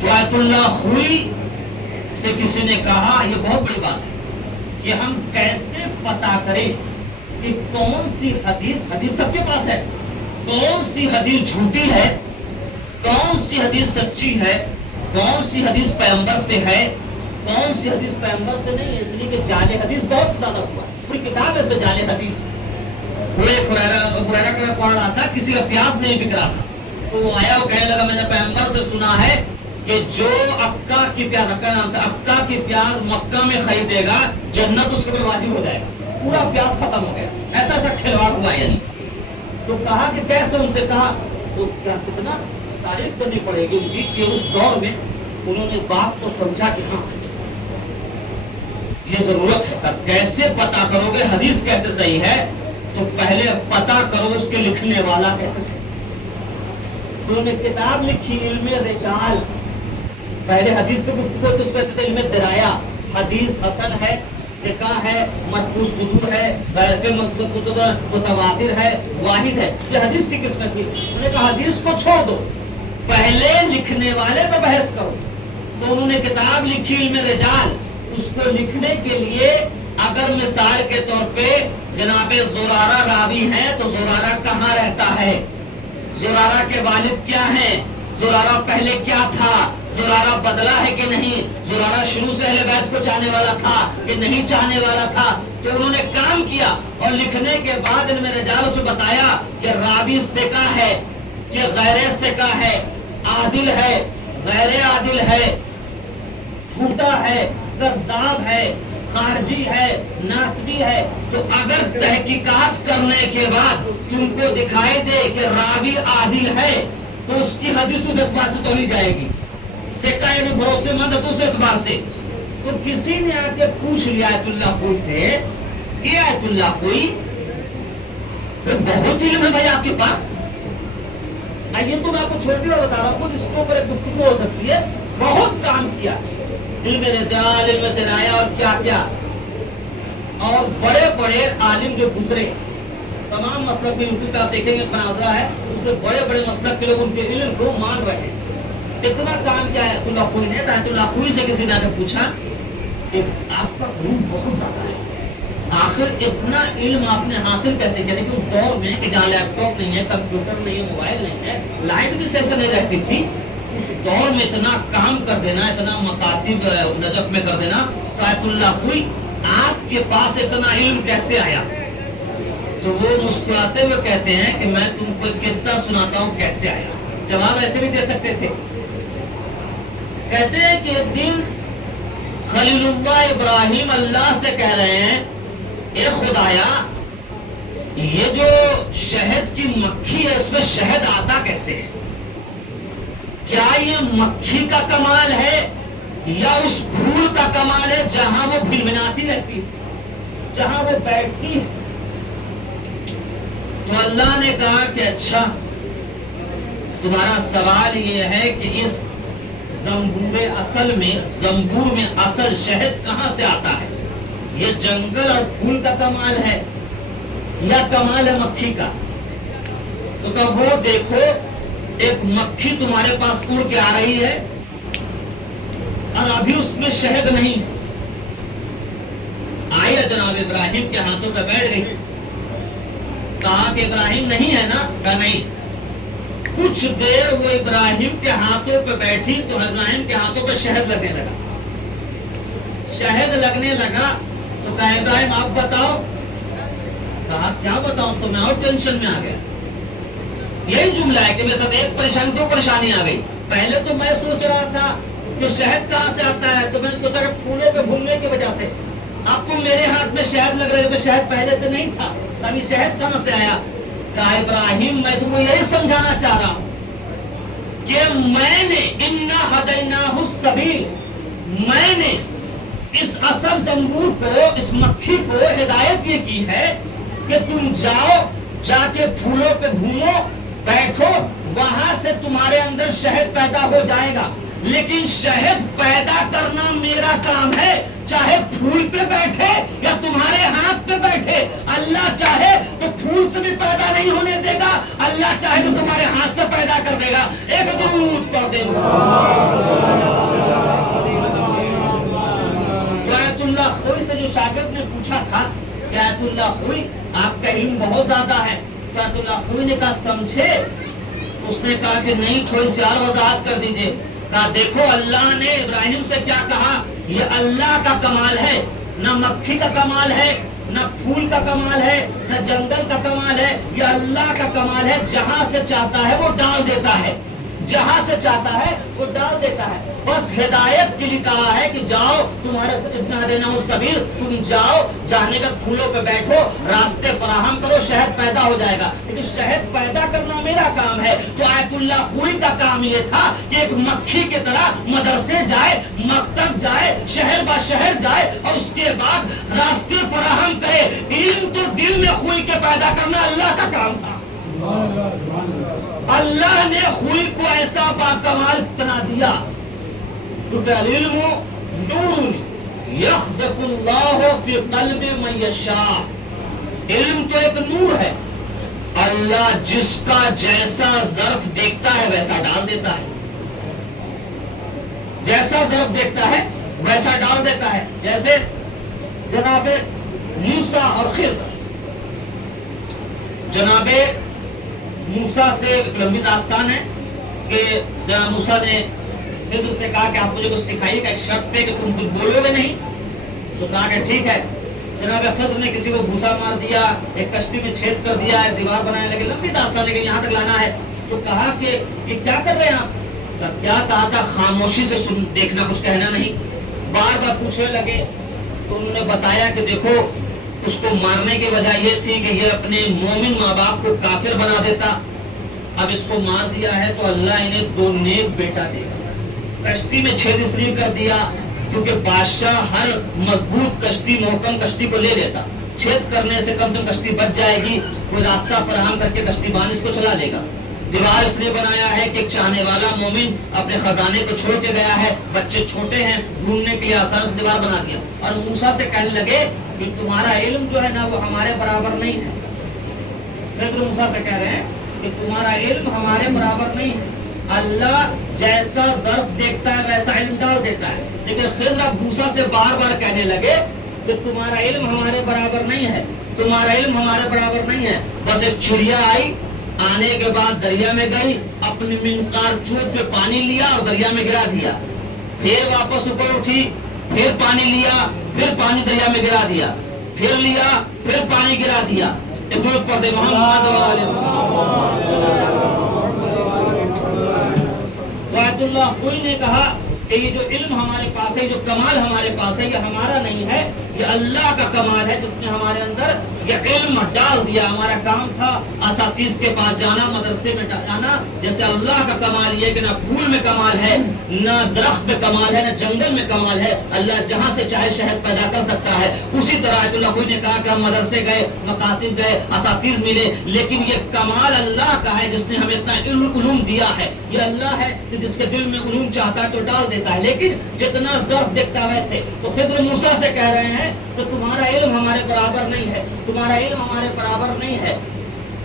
تو آیت اللہ خوئی سے کسی نے کہا یہ بہت بڑی بات ہے کہ ہم کیسے پتا کریں کہ کون سی حدیث سب کے پاس ہے، کون سی حدیث جھوٹی ہے، کون سی حدیث سچی ہے، کون سی حدیث پیغمبر سے ہے، کون سی حدیث پیغمبر سے نہیں ہے، اس لیے کہ جعل حدیث بہت زیادہ ہوا ہے، پوری کتاب ہے اس میں جعل حدیث۔ ہریرہ کا میں پڑھ رہا تھا، کسی کا پیاس نہیں بک رہا تھا، تو وہ آیا، وہ کہنے لگا میں نے پیغمبر سے سنا ہے کہ جو عکا کی پیاز، عکا کی پیاز مکہ میں خریدے گا جنت اس کے اوپر واجب ہو جائے گا، پورا پیاس ختم ہو گیا، ایسا ایسا کھلواڑ ہوا یعنی۔ تو کہا کہ کیسے، ان سے کہا تو کیا کتنا تعریف کرنی پڑے گی ان کی کہ اس دور میں انہوں نے اس بات کو سمجھا کہ ہاں یہ ضرورت ہے، کیسے پتا کرو گے حدیث کیسے صحیح ہے، تو پہلے پتا کرو اس کے لکھنے والا کیسے صحیح۔ انہوں نے کتاب لکھی علم رجال، پہلے حدیث پہ گفتگو تو اس کو کہتے تھے علم درایا، حدیث حسن ہے، سکا ہے، مطبوع صدور ہے، غیر متواتر ہے، واحد ہے. یہ حدیث کی قسمت تھی. انہوں نے کہا حدیث کو چھوڑ دو، پہلے لکھنے والے پہ بحث کرو. تو انہوں نے کتاب لکھی علم رجال. اس کو لکھنے کے لیے اگر مثال کے طور پہ جناب زرارہ راوی ہیں تو زرارہ کہاں رہتا ہے، زرارہ کے والد کیا ہیں، زرارہ پہلے کیا تھا، زرارہ بدلا ہے کہ نہیں، زرارہ شروع سے اہل بیت کو چاہنے والا تھا کہ نہیں چاہنے والا تھا. تو انہوں نے کام کیا اور لکھنے کے بعد ان میں رجال سے بتایا کہ راوی ثقہ ہے کہ غیر ثقہ ہے، عادل ہے، غیر عادل ہے، جھوٹا ہے، کذاب ہے، خارجی ہے، ناسبی ہے. تو اگر تحقیقات کرنے کے بعد تم کو دکھائی دے کہ راوی عادل ہے تو اس کی حدیث اس اعتبار سے تولی جائے گی، ثقہ یعنی بھروسے مند ہے تو اس اعتبار سے. تو کسی نے آ کے پوچھ لیا آیت اللہ خوئی سے کہ آیت اللہ خوئی بہت علم ہے بھائی آپ کے پاس. یہ تو میں آپ کو چھوٹی اور بتا رہا ہوں، اس کے اوپر ایک گفتگو ہو سکتی ہے. بہت کام کیا علم رجال، علم درایا اور کیا کیا. اور بڑے بڑے عالم جو گزرے تمام مسلک میں ان کا آپ دیکھیں گے تنازع ہے، اس میں بڑے بڑے مسلک کے لوگ ان کے علم کو مان رہے ہیں. اتنا کام کیا ہے آیت اللہ خوئی نے. آیت اللہ خوئی سے کسی نے آ کے پوچھا کہ آپ کا علم بہت زیادہ ہے، آخر اتنا علم آپ نے حاصل کیسے کیا؟ کہ اس دور میں کہ جہاں لیپ ٹاپ نہیں ہے، کمپیوٹر نہیں ہے، موبائل نہیں ہے، لائٹ بھی سیسے نہیں رہتی تھی، اس دور میں اتنا کام کر دینا، اتنا مکاتب نجف میں کر دینا. تو آیت اللہ خوئی آپ کے پاس اتنا علم کیسے آیا؟ تو وہ مسکراتے ہوئے کہتے ہیں کہ میں تم کو قصہ سناتا ہوں کیسے آیا. جواب ایسے بھی دے سکتے تھے. کہتے ہیں کہ ایک دن خلیل اللہ ابراہیم اللہ سے کہہ رہے ہیں اے خدایا یہ جو شہد کی مکھی ہے اس میں شہد آتا کیسے ہے؟ کیا یہ مکھی کا کمال ہے یا اس پھول کا کمال ہے جہاں وہ بھنبھناتی رہتی ہے، جہاں وہ بیٹھتی ہے؟ تو اللہ نے کہا کہ اچھا تمہارا سوال یہ ہے کہ اس زنبور میں اصل شہد کہاں سے آتا ہے؟ یہ جنگل اور پھول کا کمال ہے یا کمال ہے مکھی کا؟ تو کہ وہ دیکھو ایک مکھی تمہارے پاس اڑ کے آ رہی ہے اور ابھی اس میں شہد نہیں. آئی جناب ابراہیم کے ہاتھوں پہ بیٹھ گئی. کہا کہ ابراہیم نہیں ہے نا؟ کہا نہیں. کچھ دیر وہ ابراہیم کے ہاتھوں پہ بیٹھی تو ابراہیم کے ہاتھوں پہ شہد لگنے لگا. شہد لگنے لگا تو کہا ابراہیم آپ بتاؤ. کہا کیا بتاؤں؟ تو میں اور ٹینشن میں آ گیا. یہی جملہ ہے کہ میرے ساتھ ایک پریشانی دو پریشانی آ گئی. پہلے تو میں سوچ رہا تھا کہ شہد کہاں سے آتا ہے، تو میں نے سوچا کہ پھولوں پہ گھومنے کی وجہ سے. آپ کو میرے ہاتھ میں شہد لگ رہا ہے، شہد پہلے سے نہیں تھا، ابھی شہد کہاں سے آیا؟ کہا ابراہیم میں تم کو یہی سمجھانا چاہ رہا ہوں کہ میں نے انا ہدیناہ السبیل، میں نے اس اصل زنبور کو، اس مکھی کو ہدایت یہ کی ہے کہ تم جاؤ، جا کے پھولوں پہ گھومو، بیٹھو، وہاں سے تمہارے اندر شہد پیدا ہو جائے گا. لیکن شہد پیدا کرنا میرا کام ہے، چاہے پھول پہ بیٹھے یا تمہارے ہاتھ پہ بیٹھے. اللہ چاہے تو پھول سے بھی پیدا نہیں ہونے دے گا، اللہ چاہے تو تمہارے ہاتھ سے پیدا کر دے گا. ایک درود پڑھ دیں. آیت اللہ خوئی سے جو شاگرد نے پوچھا تھا کہ آیت اللہ خوئی آپ کا علم بہت زیادہ ہے، تو آیت اللہ خوئی نے کہا سمجھے؟ اس نے کہا کہ نہیں، تھوڑی سی اور وضاحت کر دیجئے. کہا دیکھو اللہ نے ابراہیم سے کیا کہا، یہ اللہ کا کمال ہے، نہ مکھی کا کمال ہے، نہ پھول کا کمال ہے، نہ جنگل کا کمال ہے، یہ اللہ کا کمال ہے. جہاں سے چاہتا ہے وہ ڈال دیتا ہے، جہاں سے چاہتا ہے وہ ڈال دیتا ہے. بس ہدایت کے لیے کہا ہے کہ جاؤ، تمہارے اتنا دینا وہ سبیل، تم جاؤ، جانے کا پھولوں پہ بیٹھو، راستے فراہم کرو، شہد پیدا ہو جائے گا. لیکن شہد پیدا کرنا میرا کام ہے. تو آیت اللہ خوئی کا کام یہ تھا کہ ایک مکھی کی طرح مدرسے جائے، مکتب جائے، شہر با شہر جائے اور اس کے بعد راستے فراہم کرے. علم تو دل میں خوئی کے پیدا کرنا اللہ کا کام تھا. اللہ نے خوئی کو ایسا باکمال بنا دیا. کیونکہ العلم نور، یخزق اللہ فی قلب من یشاء، علم تو ایک نور ہے، اللہ جس کا جیسا ظرف دیکھتا ہے ویسا ڈال دیتا ہے، جیسا ظرف دیکھتا ہے ویسا ڈال دیتا ہے. جیسے جناب موسیٰ اور خضر، جناب موسیٰ سے ایک لمبی داستان ہے کہ جناب موسیٰ نے خضر سے کہا کہ آپ مجھے کچھ سکھائیے گا ایک شرط پہ کہ تم کچھ بولو گے نہیں. تو کہا کہ ٹھیک ہے. جناب خضر نے کسی کو گھوسا مار دیا، ایک کشتی میں چھید کر دیا، ایک دیوار بنانے لگے. لمبی داستان لیکن یہاں تک لانا ہے. تو کہا کہ یہ کیا کر رہے ہیں آپ؟ کیا کہا تھا؟ خاموشی سے دیکھنا، کچھ کہنا نہیں. بار بار پوچھنے لگے تو انہوں نے بتایا کہ دیکھو اس کو مارنے کی وجہ یہ تھی کہ یہ اپنے مومن ماں باپ کو کافر بنا دیتا. اب اس کو مار دیا ہے تو اللہ انہیں 2 نیک بیٹا دے گا. کشتی میں چھید اس لیے کر دیا کیونکہ بادشاہ ہر مضبوط کشتی، محکم کشتی کو لے لیتا. چھید کرنے سے کم کشتی بچ جائے گی، کوئی راستہ فراہم کر کے کشتی بان اس کو چلا لے گا. دیوار اس لیے بنایا ہے کہ ایک چاہنے والا مومن اپنے خزانے کو چھوڑ کے گیا ہے، بچے چھوٹے ہیں، ڈھونڈنے کے لیے آسان سے دیوار بنا دیا. اور موسیٰ سے کہنے لگے کہ تمہارا علم جو ہے نا وہ ہمارے برابر نہیں ہے. خضر موسیٰ سے کہہ رہے ہیں کہ تمہارا علم ہمارے برابر نہیں ہے. اللہ جیسا ظرف دیکھتا ہے ویسا علم ڈال دیتا ہے. لیکن خضر اب موسیٰ سے بار بار کہنے لگے کہ تمہارا علم ہمارے برابر نہیں ہے، تمہارا علم ہمارے برابر نہیں ہے. بس ایک چڑیا آئی، آنے کے بعد دریا میں گئی، اپنی منقار چونچ میں پانی لیا اور دریا میں گرا دیا. پھر واپس اوپر اٹھی، پھر پانی لیا، پھر پانی دریا میں گرا دیا، پھر لیا، پھر پانی گرا دیا. درود پڑھ دے محمد وعد اللہ. کوئی نے کہا کہ یہ جو علم ہمارے پاس ہے، جو کمال ہمارے پاس ہے، یہ ہمارا نہیں ہے، یہ اللہ کا کمال ہے جس نے ہمارے اندر یہ علم ڈال دیا. ہمارا کام تھا اساتذ کے پاس جانا، مدرسے میں جانا. جیسے اللہ کا کمال یہ کہ نہ پھول میں کمال ہے، نہ درخت میں کمال ہے، نہ جنگل میں کمال ہے. اللہ جہاں سے چاہے شہد پیدا کر سکتا ہے. اسی طرح اللہ کوئی نے کہا کہ ہم مدرسے گئے، مکاتب گئے، اساتذ ملے، لیکن یہ کمال اللہ کا ہے جس نے ہمیں اتنا علوم دیا ہے. یہ اللہ ہے کہ جس کے دل میں علوم چاہتا ہے تو ڈال دیتا ہے، لیکن جتنا ظرف دیکھتا ہے ویسے. تو خضر موسیٰ سے کہہ رہے ہیں کہ تمہارا علم ہمارے برابر نہیں ہے، تمہارا علم ہمارے برابر نہیں ہے.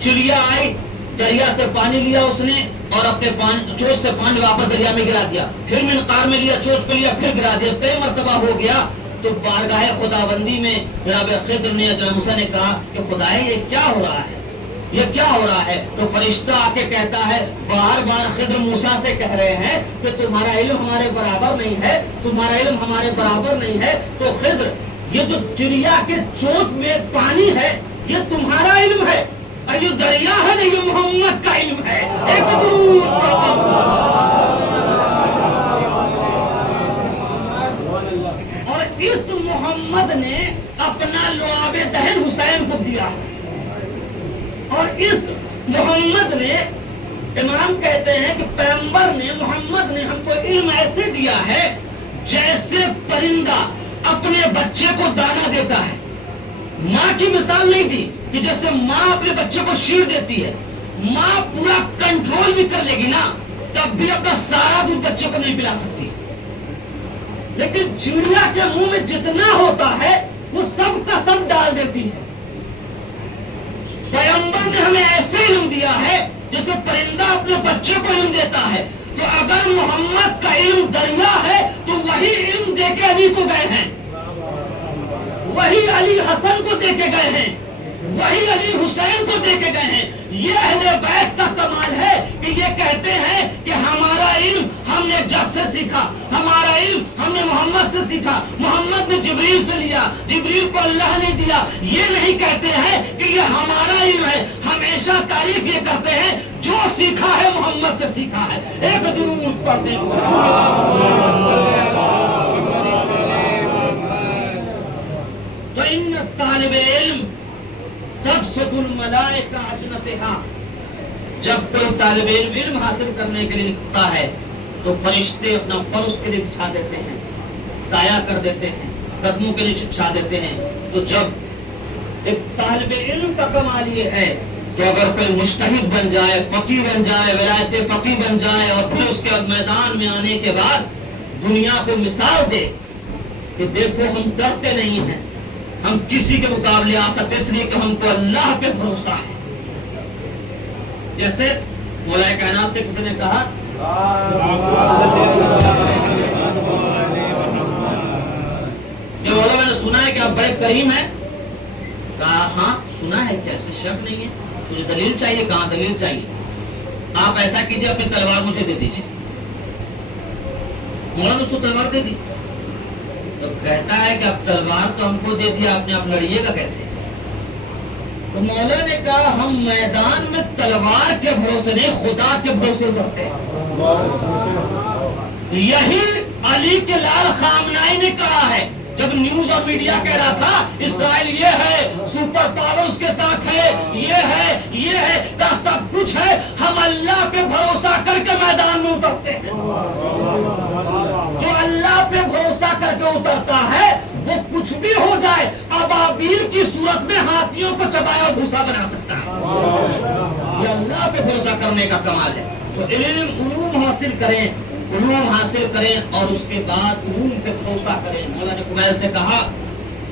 چڑیا آئی، دریا سے پانی لیا اس نے اور اپنے چوچ سے پانی واپس دریا میں گرا دیا. پھر منقار میں لیا، چوچ کو لیا، پھر گرا دیا. 3 مرتبہ ہو گیا. تو بارگاہ خداوندی میں جناب خضر نے، جناب موسیٰ نے کہا کہ خدائے یہ کیا ہو رہا ہے، یہ کیا ہو رہا ہے؟ تو فرشتہ آ کے کہتا ہے، بار بار خضر موسیٰ سے کہہ رہے ہیں کہ تمہارا علم ہمارے برابر نہیں ہے، تمہارا علم ہمارے برابر نہیں ہے. تو خضر، یہ جو چڑیا کے چونچ میں پانی ہے یہ تمہارا علم ہے، اور یہ دریا ہے نا یہ محمد کا علم ہے. ایک دور اور اس محمد نے اپنا لعاب دہن حسین کو دیا، اور اس محمد نے، امام کہتے ہیں کہ پیغمبر نے، محمد نے ہم کو علم ایسے دیا ہے جیسے پرندہ اپنے بچے کو دانا دیتا ہے. ماں کی مثال نہیں دی کہ جیسے ماں اپنے بچے کو شیر دیتی ہے، ماں پورا کنٹرول بھی کر لے گی نا تب بھی اپنا سارا دودھ بچے کو نہیں پلا سکتی، لیکن چڑیا کے منہ میں جتنا ہوتا ہے وہ سب کا سب ڈال دیتی ہے. پیغمبر نے ہمیں ایسے علم دیا ہے جیسے پرندہ اپنے بچے کو علم دیتا ہے. تو اگر محمد کا علم دریا ہے تو وہی علم دے کے علی کو گئے ہیں، وہی علی حسن کو دے کے گئے ہیں، وہی علی حسین کو دے کے گئے ہیں. یہ اہل بیت کا کمال ہے کہ یہ کہتے ہیں کہ ہمارا علم ہم نے جس سے سیکھا، ہمارا علم ہم نے محمد سے سیکھا، محمد نے جبریل سے لیا، جبریل کو اللہ نے دیا. یہ نہیں کہتے ہیں کہ یہ ہمارا علم ہے، ہمیشہ تعریف یہ کرتے ہیں جو سیکھا ہے محمد سے سیکھا ہے. ایک درود پڑھتے ہیں. تو ان طالب علم تبسط الملائکہ اجنحتہا، جب کوئی طالب علم حاصل کرنے کے لیے نکلتا ہے تو فرشتے اپنا پر اس کے لیے بچھا دیتے ہیں، سایہ کر دیتے ہیں، قدموں کے لیے بچھا دیتے ہیں. تو جب ایک طالب علم کا کمال یہ ہے تو اگر کوئی مجتہد بن جائے، فقیہ بن جائے، ولایت فقیہ بن جائے اور پھر اس کے میدان میں آنے کے بعد دنیا کو مثال دے کہ دیکھو ہم ڈرتے نہیں ہیں، ہم کسی کے مقابلے آ سکتے اس لیے کہ ہم کو اللہ پہ بھروسہ ہے. جیسے مولا کائنات سے کسی نے کہا کہ مولا میں نے سنا ہے کہ آپ بڑے کریم ہیں. کہا ہاں سنا ہے، کیا اس میں شک نہیں ہے، مجھے دلیل چاہیے. کہاں دلیل چاہیے؟ آپ ایسا کیجیے اپنی تلوار مجھے دے دیجیے. مولا نے اس کو تلوار دے دی. تو کہتا ہے کہ اب تلوار تو ہم کو دے دیا آپ نے، آپ لڑیے گا کیسے؟ تو مولا نے کہا ہم میدان میں تلوار کے بھروسے نہیں، خدا کے بھروسے اترتے ہیں. یہی علی کے لال خامنائی نے کہا ہے جب نیوز اور میڈیا کہہ رہا تھا اسرائیل یہ ہے، سپر پاور اس کے ساتھ ہے، یہ ہے کا سب کچھ ہے، ہم اللہ پہ بھروسہ کر کے میدان میں اترتے ہیں. جو اللہ پہ بھروسہ کر کے اترتا ہے وہ کچھ بھی ہو جائے ابابیل کی صورت میں ہاتھیوں کو چبایا اور بھوسا بنا سکتا ہے. یہ اللہ پہ بھروسہ کرنے کا کمال ہے. تو علوم حاصل کریں اور اس کے بعد علوم پہ بھروسہ کریں. مولا نے قبیل سے کہا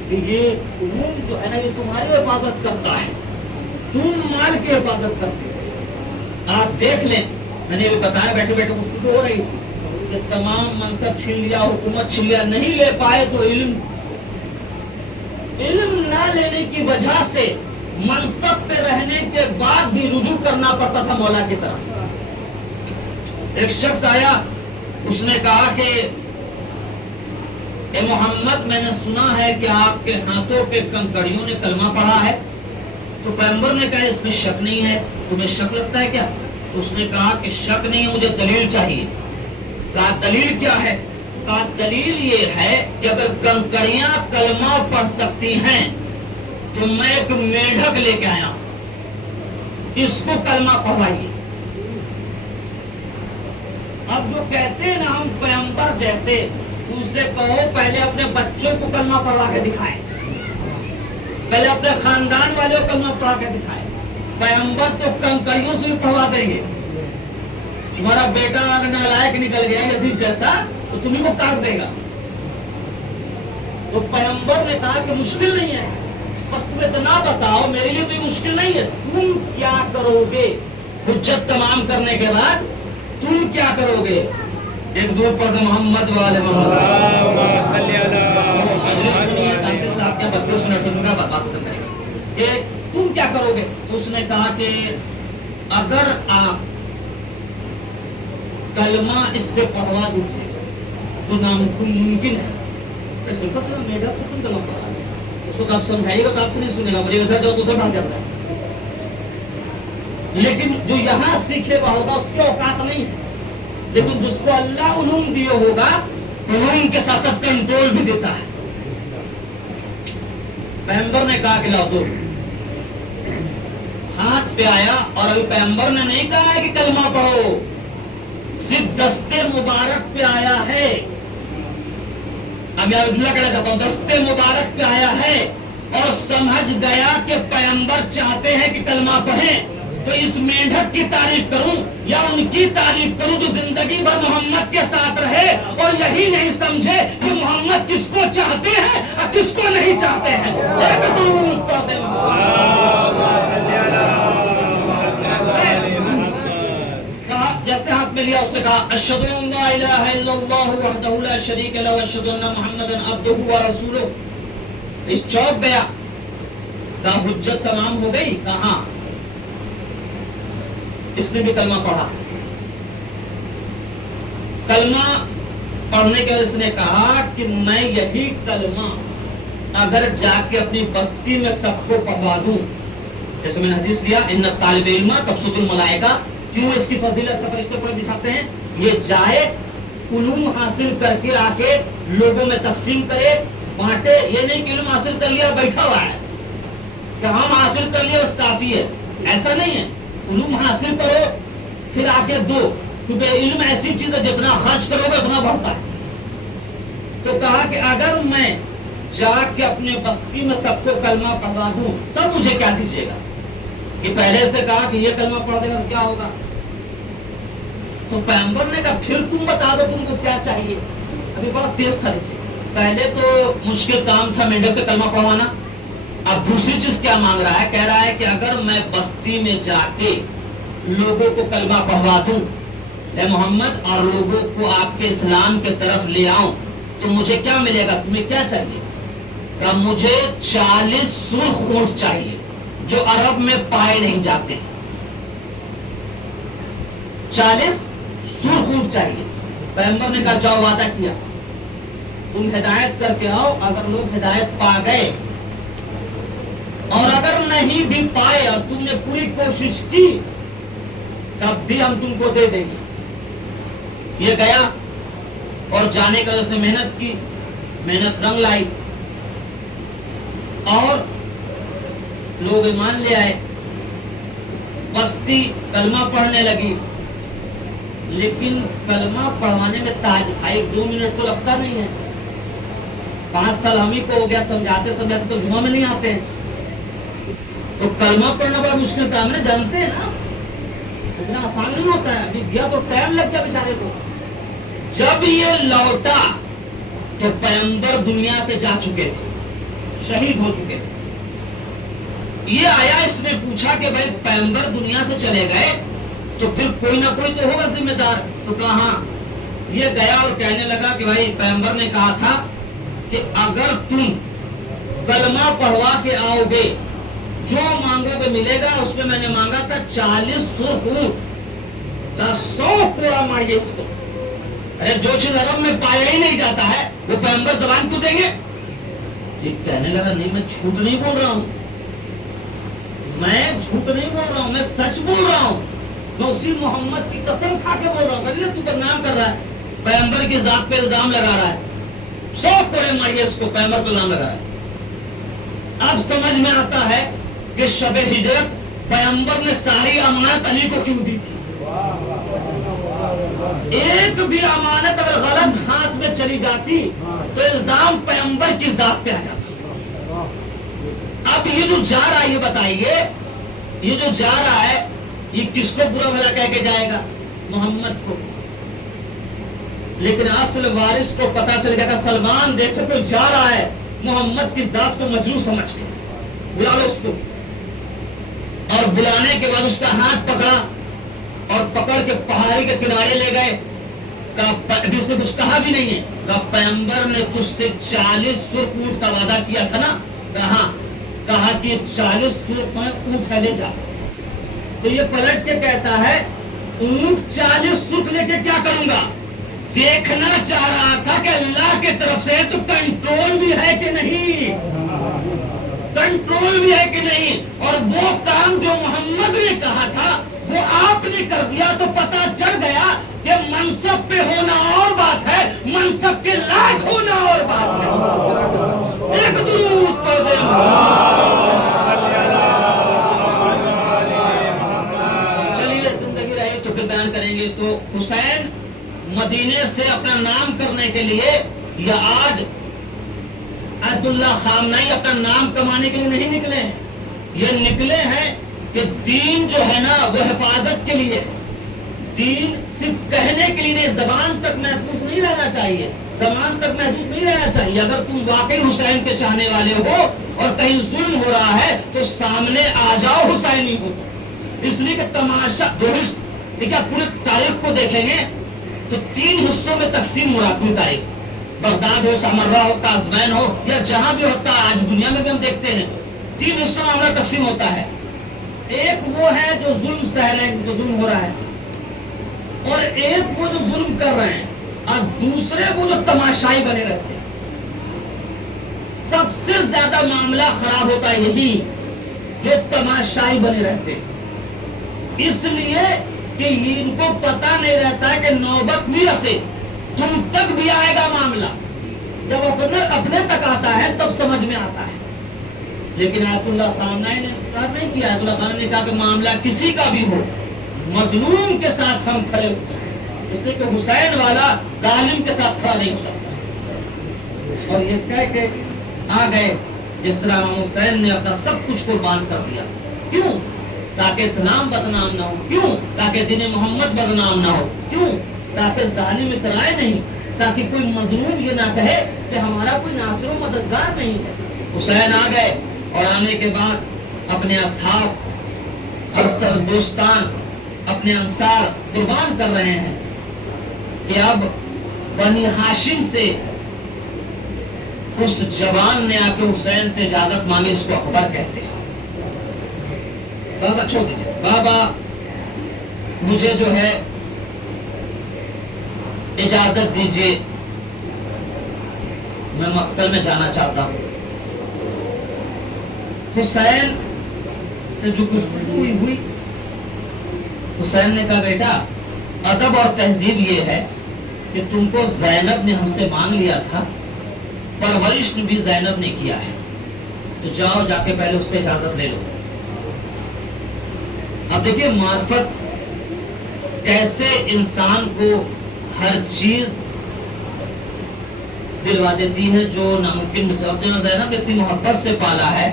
کہ یہ علوم جو ہے نا یہ تمہاری حفاظت کرتا ہے، تم مال کی حفاظت کرتے ہو. آپ دیکھ لیں، میں نے یہ بتایا بیٹھے بیٹھے گفتگو ہو رہی تھی کہ تمام منصب چھین لیا، حکومت چھین لیا، نہیں لے پائے تو علم نہ لینے کی وجہ سے منصب پہ رہنے کے بعد بھی رجوع کرنا پڑتا تھا مولا کی طرف. ایک شخص آیا، اس نے کہا کہ اے محمد میں نے سنا ہے کہ آپ کے ہاتھوں پہ کنکڑیوں نے کلمہ پڑھا ہے. تو پیغمبر نے کہا اس میں شک نہیں ہے، تمہیں شک لگتا ہے کیا؟ اس نے کہا کہ شک نہیں ہے، مجھے دلیل چاہیے. کہا دلیل کیا ہے؟ کہا دلیل یہ ہے کہ اگر کنکڑیاں کلمہ پڑھ سکتی ہیں تو میں ایک میڈک لے کے آیا، اس کو کلمہ پڑھائیے. اب جو کہتے ہیں نا ہم پیغمبر جیسے، ان سے کہو پہلے اپنے بچوں کو کلمہ پڑھا کے دکھائیں، پہلے اپنے خاندان والوں کو کلمہ پڑھا کے دکھائیں. پیغمبر تو کنکڑیوں سے بھی پڑھوا دیں گے. تمہارا بیٹا نالائق نکل گیا یزید جیسا تو تمہیں کو کاٹ دے گا. تو پیغمبر نے کہا کہ مشکل نہیں ہے، بس تم اتنا بتاؤ، میرے لیے تو یہ مشکل نہیں ہے، تم کیا کرو گے حجت تمام کرنے کے بعد؟ تم کیا کرو گے؟ ایک دو پڑھ محمد والے محمد صاحب کیا 32 منٹ ہو چکا، بات ختم کریں گے کہ تم کیا کرو گے. اس نے کہا کہ اگر آپ کلمہ اس سے پڑھوا دیجیے تو ناممکن ہے. میڈک سے تم کلمہ پڑھا دیں، اس کو آپ سمجھائیے گا تو آپ سے نہیں سنے گا، مجھے ادھر جاؤ تو ادھر بھاگ جاتا ہے. لیکن جو یہاں سیکھے گا ہوگا اس کی اوقات نہیں ہے. لیکن جس کو اللہ علوم دیے ہوگا علوم کے ساتھ ساتھ کنٹرول بھی دیتا ہے. پیغمبر نے کہا کہ لاؤ دو. ہاتھ پہ آیا اور ابھی پیغمبر نے نہیں کہا ہے کہ کلمہ پڑھو، صرف دستے مبارک پہ آیا ہے. اب میں عبداللہ کہنا چاہتا ہوں، دستے مبارک پہ آیا ہے اور سمجھ گیا کہ پیغمبر چاہتے ہیں کہ کلمہ پڑھیں، تو اس مینڈک کی تعریف کروں یا ان کی تعریف کروں جو زندگی بھر محمد کے ساتھ رہے اور یہی نہیں سمجھے کہ محمد کس کو چاہتے ہیں اور کس کو نہیں چاہتے ہیں. جیسے ہاتھ میں لیا، اس نے کہا اشہد ان لا الہ الا اللہ وحدہ لا شریک لہ واشہد ان محمدا عبدہ ورسولہ. اس چوک گیا، کہا حجت تمام ہو گئی. کہاں؟ اس نے بھی کلمہ پڑھا. کلمہ پڑھنے کے بعد اس نے کہا کہ میں یہی کلمہ اگر جا کے اپنی بستی میں سب کو پڑھوا دوں، جیسے میں نے حدیث لیا ان طالب علم تبسط الملائکہ، کیوں اس کی فضیلت سے فرشتے پر دکھاتے ہیں، یہ جائے علوم حاصل کر کے آ کے لوگوں میں تقسیم کرے، بانٹے. یہ نہیں کہ علم حاصل کر لیا بیٹھا ہوا ہے کہ ہم حاصل کر لیا بس کافی ہے، ایسا نہیں ہے. علوم حاصل کرو پھر آ کے دو، کیونکہ علم ایسی چیز ہے جتنا خرچ کرو گے اتنا بڑھتا ہے. تو کہا کہ اگر میں جا کے اپنے بستی میں سب کو کلمہ پڑھا دوں تب مجھے کیا دیجیے گا. کہ پہلے سے کہا کہ یہ کلمہ پڑھ دے گا کیا ہوگا. تو پیغمبر نے کہا پھر تم بتا دو تم کو کیا چاہیے. ابھی بڑا تیز تھا. دیکھیے پہلے تو مشکل کام تھا مینڈک سے کلمہ پڑھوانا، اب دوسری چیز کیا مانگ رہا ہے؟ کہہ رہا ہے کہ اگر میں بستی میں جا کے لوگوں کو کلمہ پڑھوا دوں اے محمد اور لوگوں کو آپ کے اسلام کے طرف لے آؤں تو مجھے کیا ملے گا؟ تمہیں کیا چاہیے؟ کہ مجھے 40 سرخ اونٹ چاہیے جو عرب میں پائے نہیں جاتے، 40 سرخ اونٹ چاہیے۔ پیغمبر نے کہا جاؤ وعدہ کیا، تم ہدایت کر کے آؤ، اگر لوگ ہدایت پا گئے اور اگر نہیں بھی پائے اور تم نے پوری کوشش کی تب بھی ہم تم کو دے دیں گے۔ یہ گیا اور جانے کا اس نے محنت کی، محنت رنگ لائی اور لوگ ایمان لے آئے، بستی کلمہ پڑھنے لگی، لیکن کلمہ پڑھوانے میں تاج بھائی 2 منٹ تو لگتا نہیں ہے، 5 سال ہم ہی کو ہو گیا سمجھاتے سمجھاتے تو جمعہ میں نہیں آتے ہیں، تو کلمہ پڑھنا بڑا مشکل کام ہے، جانتے ہیں نا، اتنا آسان نہیں ہوتا ہے، ابھی گیا تو ٹائم لگ گیا بیچارے کو۔ جب یہ لوٹا تو پیغمبر دنیا سے جا چکے تھے، شہید ہو چکے تھے۔ یہ آیا، اس نے پوچھا کہ بھائی پیغمبر دنیا سے چلے گئے تو پھر کوئی نہ کوئی تو ہوگا ذمہ دار، تو کہاں؟ یہ گیا اور کہنے لگا کہ بھائی پیغمبر نے کہا تھا کہ اگر تم کلمہ پڑھوا کے آؤ گے جو مانگو گے ملے گا، اس میں میں نے مانگا تھا 40 سرخ اونٹ، 100 کوڑا ماریے اس کو۔ ارے جو چیز عرب میں پایا ہی نہیں جاتا ہے وہ پیغمبر زبان کیوں دیں گے؟ ٹھیک کہنے لگا نہیں میں جھوٹ نہیں بول رہا ہوں، میں جھوٹ نہیں بول رہا ہوں، میں سچ بول رہا ہوں، میں اسی محمد کی قسم کھا کے بول رہا ہوں۔ تو بدنام کر رہا ہے، پیغمبر کی ذات پہ الزام لگا رہا ہے، 100 کوڑے ماریے اس کو، پیغمبر کو الزام لگا رہا ہے۔ اب سمجھ میں آتا ہے کہ شب ہجرت پیغمبر نے ساری امانت علی کو کیوں دی تھی۔ ایک بھی امانت اگر غلط ہاتھ میں چلی جاتی تو الزام پیغمبر کی ذات پہ آ جاتا۔ اب یہ جو جا رہا ہے، یہ بتائیے یہ جو جا رہا ہے یہ کس کو برا بھلا کہہ کے جائے گا؟ محمد کو۔ لیکن اصل وارث کو پتا چل گیا کہ سلمان دیکھو کوئی جا رہا ہے محمد کی ذات کو مجروح سمجھ کے، بلا لو اس کو۔ اور بلانے کے بعد اس کا ہاتھ پکڑا اور پکڑ کے پہاڑی کے کنارے لے گئے، ابھی اس نے کچھ کہا بھی نہیں ہے، کہا پیغمبر نے تجھ سے 40 سرخ اونٹ کا وعدہ کیا تھا نا، کہا کہ 40 سرخ اونٹ ہے، لے جا۔ تو یہ پلٹ کے کہتا ہے اونٹ 40 سرخ لے کے کیا کروں گا؟ دیکھنا چاہ رہا تھا کہ اللہ کی طرف سے تو کنٹرول بھی ہے کہ نہیں، کنٹرول بھی ہے کہ نہیں، اور وہ کام جو محمد نے کہا تھا وہ آپ نے کر دیا تو پتا چل گیا کہ منصب پہ ہونا اور بات ہے، منصب کے لائق ہونا اور بات ہے۔ ایک درود پڑھ دیں۔ چلیے زندگی رہی تو پھر بیان کریں گے۔ تو حسین مدینے سے اپنا نام کرنے کے لیے یا آج عبد اللہ خامنہئی اپنا نام کمانے کے لیے نہیں نکلے ہیں، یہ نکلے ہیں کہ دین جو ہے نا وہ حفاظت کے لیے، دین صرف کہنے کے لیے نہیں، زبان تک محفوظ نہیں رہنا چاہیے، زبان تک محفوظ نہیں رہنا چاہیے۔ اگر تم واقعی حسین کے چاہنے والے ہو اور کہیں ظلم ہو رہا ہے تو سامنے آ جاؤ حسینی ہو، اس لیے کہ تماشا دیکھیں پورے تاریخ کو دیکھیں گے تو 3 حصوں میں تقسیم ہو رہا پوری تاریخ، بغداد ہو، سامرہ ہو، قازوین ہو یا جہاں بھی ہوتا ہے، آج دنیا میں بھی ہم دیکھتے ہیں 3 حصوں میں معاملہ تقسیم ہوتا ہے۔ ایک وہ ہے جو ظلم سہ رہے ہیں، جو ظلم ہو رہا ہے، اور ایک وہ جو ظلم کر رہے ہیں، اور دوسرے وہ جو تماشائی بنے رہتے ہیں۔ سب سے زیادہ معاملہ خراب ہوتا ہے یہی جو تماشائی بنے رہتے ہیں، اس لیے کہ ان کو پتا نہیں رہتا ہے کہ نوبت بھی رسے، تم تک بھی آئے گا معاملہ، جب اپنے تک آتا ہے تب سمجھ میں آتا ہے۔ لیکن آیت اللہ خامنہئی نے اقرار نہیں کیا، آیت اللہ خامنہئی نے کہا کہ معاملہ کسی کا بھی ہو مظلوم کے ساتھ ہم کھڑے ہوتے ہیں، اس لیے کہ حسین والا ظالم کے ساتھ کھڑا نہیں ہو سکتا۔ اور یہ کہہ کے آ گئے جس طرح امام حسین نے اپنا سب کچھ قربان کر دیا، کیوں؟ تاکہ اسلام بدنام نہ ہو، کیوں؟ تاکہ دین محمد بدنام نہ ہو، کیوں؟ تاکہ ظالم اترائے نہیں، تاکہ کوئی مظلوم یہ نہ کہے کہ ہمارا کوئی ناصر و مددگار نہیں ہے۔ حسین آ گئے اور آنے کے بعد اپنے اصحاب دوستان اپنے انصار قربان کر رہے ہیں کہ اب بنی ہاشم سے اس جوان نے آ کے حسین سے اجازت مانگی، اس کو اکبر کہتے ہیں۔ بابا چھوڑ دیجیے، بابا مجھے جو ہے اجازت دیجیے، میں مقتل میں جانا چاہتا ہوں۔ حسین سے جو گفتگو ہوئی، حسین نے کہا بیٹا ادب اور تہذیب یہ ہے کہ تم کو زینب نے ہم سے مانگ لیا تھا، پرورش بھی زینب نے کیا ہے، تو جاؤ جا کے پہلے اس سے اجازت لے لو۔ اب دیکھیے معرفت کیسے انسان کو ہر چیز دلوا دیتی ہے جو ناممکن میں سبب دینا۔ زینب اتنی محبت سے پالا ہے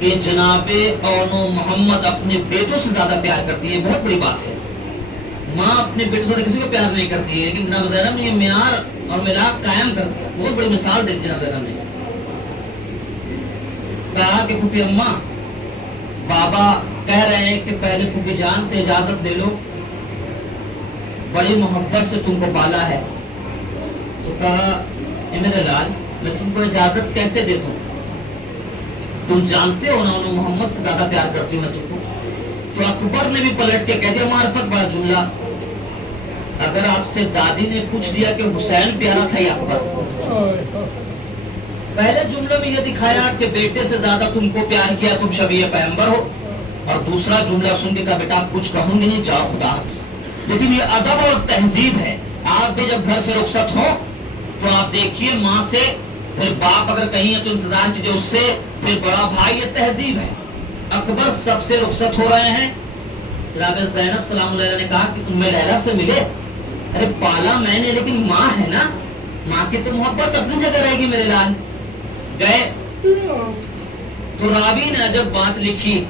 کہ جناب اون محمد اپنے بیٹوں سے زیادہ پیار کرتی ہے، بہت بڑی بات ہے۔ ماں اپنے بیٹوں سے کسی کو پیار نہیں کرتی ہے، لیکن جناب زینب نے یہ معیار اور ملاق قائم کر دیا، بہت بڑی مثال دیتی جناب زینب نے۔ کہا کہ پھوپھی اماں بابا کہہ رہے ہیں کہ پہلے پھوپھی جان سے اجازت لے لو، بڑی محبت سے تم کو پالا ہے۔ تو کہا اے میرے لال میں تم کو اجازت کیسے دے دوں، تم جانتے ہو نا انہوں محمد سے زیادہ پیار کرتی ہوں میں تم کو۔ تو اکبر نے بھی پلٹ کے کہہ دیا، معرفت بڑا جملہ، اگر آپ سے دادی نے پوچھ دیا کہ حسین پیارا تھا یا اکبر، پہلے جملے میں یہ دکھایا کہ بیٹے سے زیادہ تم کو پیار کیا، تم شبیہ پیغمبر ہو، اور دوسرا جملہ سن کے کہا بیٹا آپ کچھ کہوں گی نہیں، جاؤ خدا حافظ۔ لیکن یہ ادب اور تہذیب ہے۔ آپ بھی جب گھر سے رخصت ہو تو آپ دیکھیے ماں سے، پھر باپ اگر کہیں ہے تو انتظار کیجیے اس سے، پھر بڑا بھائی، یہ تہذیب ہے۔ اکبر سب سے رخصت ہو رہے ہیں، جناب زینب سلام اللہ علیہ نے کہا کہ تم لیلا سے ملے، ارے پالا میں نے لیکن ماں ہے نا، ماں کی تو محبت اپنی جگہ رہے گی میرے لال۔ گئے تو راوی نے عجب بات لکھی،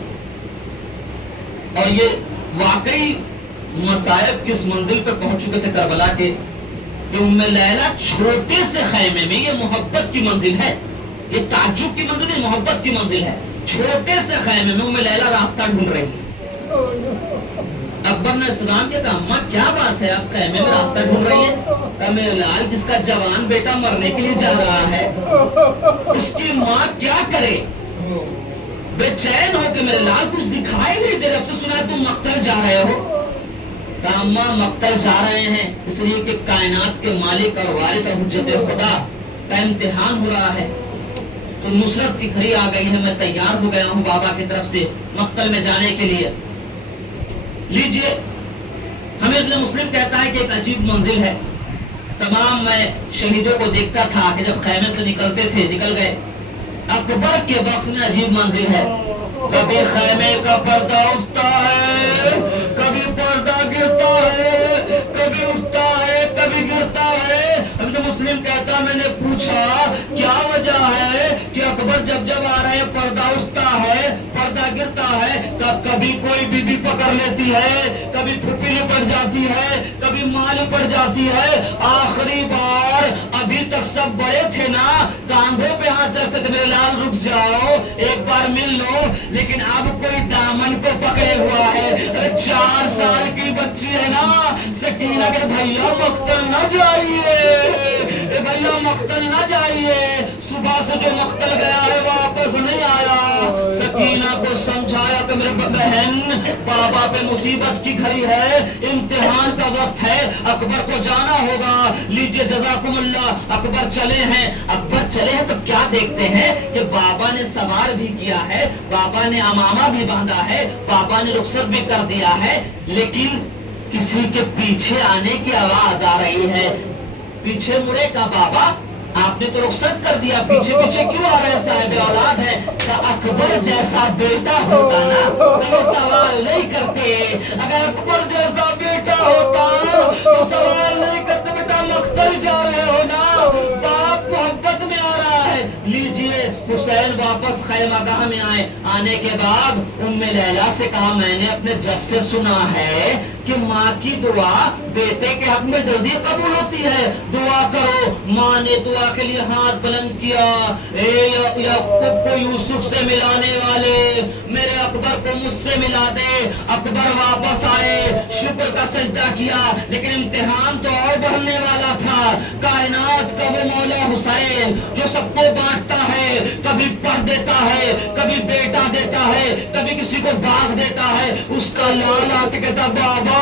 اور یہ واقعی مصائب کس منزل پہ پہنچ چکے تھے کربلا کے، کہ ام لیلا چھوٹے سے خیمے میں، یہ محبت کی منزل ہے، یہ تعجب کی منزل نہیں، محبت کی منزل ہے۔ چھوٹے سے خیمے میں ام لیلا راستہ ڈھونڈ رہی ہے۔ اکبر نے سلام کیا، کہا اماں کیا بات ہے، آپ خیمے میں راستہ ڈھونڈ رہی ہیں؟ کہا میرے لال جس کا جوان بیٹا مرنے کے لیے جا رہا ہے، اس کی ماں کیا کرے؟ بے چین ہو کہ میرے لال کچھ دکھائی نہیں دے رہے، اب سے سنا تم مقتل جا رہے ہو۔ کہا اماں مقتل جا رہے ہیں اس لیے کہ کائنات کے مالک اور وارث اور حجت خدا کا امتحان ہو رہا ہے، تو نصرت کی گھڑی آ گئی ہے، میں تیار ہو گیا ہوں بابا کی طرف سے مقتل میں جانے کے لیے۔ لیجئے ہمیں ابن مسلم کہتا ہے کہ ایک عجیب منزل ہے، تمام میں شہیدوں کو دیکھتا تھا کہ جب خیمے سے نکلتے تھے نکل گئے، اکبر کے وقت میں عجیب منزل ہے، کبھی خیمے کا پردہ اٹھتا ہے، کبھی پردہ گرتا ہے، کبھی اٹھتا ہے کبھی گرتا ہے۔ ابن مسلم کہتا میں نے پوچھا کیا وجہ ہے کہ اکبر جب جب آ رہے ہیں پردہ اٹھتا ہے پردہ گرتا ہے، کبھی کوئی بی بی پکڑ لیتی ہے، کبھی پھپھی پڑ جاتی ہے، کبھی مال پڑ جاتی ہے۔ آخری بار ابھی تک سب بڑے تھے نا، کاندھوں پہ ہاتھ رکھتے تھے، میرے لال رک جاؤ ایک بار مل لو، لیکن اب کوئی دامن کو پکڑے ہوا ہے، 4 سال کی بچی ہے نا، سکینہ کہ بھیا مقتل نہ جائیے، بھیا مقتل نہ جائیے، صبح سے جو مقتل گیا ہے واپس نہیں آیا۔ سکینہ کو سمجھایا کہ میرے بہن بابا پہ مصیبت کی گھڑی ہے، امتحان کا وقت ہے، اکبر کو جانا ہوگا، لیجئے جزاکم اللہ۔ اکبر چلے ہیں، اکبر چلے ہیں تو کیا دیکھتے ہیں کہ بابا نے سوار بھی کیا ہے، بابا نے امامہ بھی باندھا ہے، بابا نے رخصت بھی کر دیا ہے، لیکن کسی کے پیچھے آنے کی آواز آ رہی ہے۔ پیچھے مڑے کا بابا آپ نے تو رخصت کر دیا، پیچھے پیچھے کیوں آ رہے ہیں؟ صاحب اولاد ہے، اکبر جیسا بیٹا ہوتا نا تو وہ سوال نہیں کرتے، اگر اکبر جیسا بیٹا ہوتا تو سوال نہیں کرتے، بیٹا مقتل جا رہے ہو نا، باپ محبت میں آ رہا ہے۔ لیجئے حسین حسین واپس خیمہ گاہ میں آئے. آنے کے بعد ام لیلا سے کہا میں نے اپنے جد سے سنا ہے کہ ماں کی دعا بیٹے کے حق میں جلدی قبول ہوتی ہے, دعا کرو. ماں نے دعا کے لیے ہاتھ بلند کیا, اے یعقوب کو یوسف سے ملانے والے, میرے اکبر کو مجھ سے ملا دے. اکبر واپس آئے, شکر کا سجدہ کیا, لیکن امتحان تو اور بڑھنے والا تھا. کائنات کا وہ مولا حسین جو سب کو بانٹتا ہے, کبھی پڑھ دیتا ہے, کبھی بیٹا دیتا ہے, کبھی کسی کو باغ دیتا ہے. اس کا لال آ کے کہتا بابا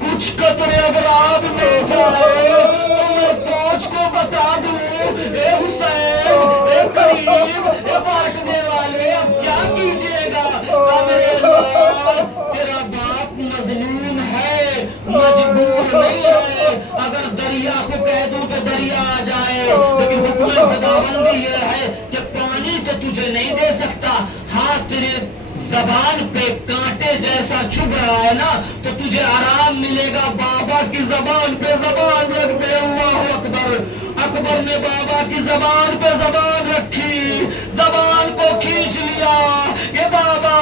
کچھ قطرے اگر آپ میں جائے تو میں فوج کو بتا دوں. اے حسین, اے کریم, اے بانٹنے والے, اب کیا کیجئے گا؟ میرے لال, تیرا باپ مظلوم ہے, مجبور نہیں ہے. اگر دریا کو کہہ دوں تو دریا آ جائے, لیکن حکم خداوندی یہ ہے کہ پانی تو تجھے نہیں دے سکتا. ہاں تیرے زبان پہ کانٹے جیسا چبھ رہا ہے نا, تو تجھے آرام ملے گا. بابا کی زبان پہ زبان رکھ دے. اللہ اکبر. اکبر نے بابا کی زبان پہ زبان رکھی, زبان کو کھینچ لیا. یہ بابا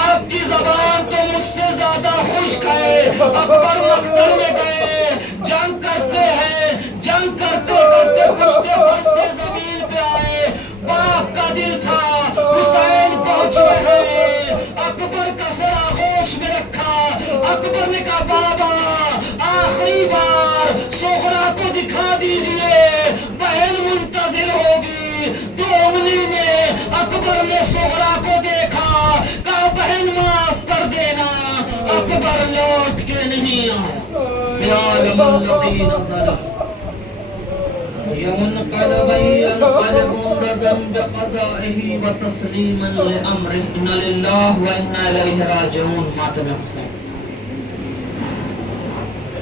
آپ کی زبان تو مجھ سے زیادہ خشک ہے. اکبر مقتل میں گئے, جنگ کرتے ہیں, جنگ کرتے کرتے پشتے پر سے زمین پہ آئے. باپ کا دل تھا, حسین پہنچ رہے, اکبر کا سر آغوش میں رکھا. اکبر نے کہا بابا آخری بار سغرا کو دکھا دیجئے, بہن منتظر ہوگی. 2 انگلی میں اکبر نے سغرا کو دیکھا, کہا بہن معاف کر دینا. اکبر لوٹ کے نہیں آیا. سیالم الذین ظلموا ينقلب مرزا بقضائه وتسليما لأمره. إنا لله وإنا إليه راجعون. ماتم حسین.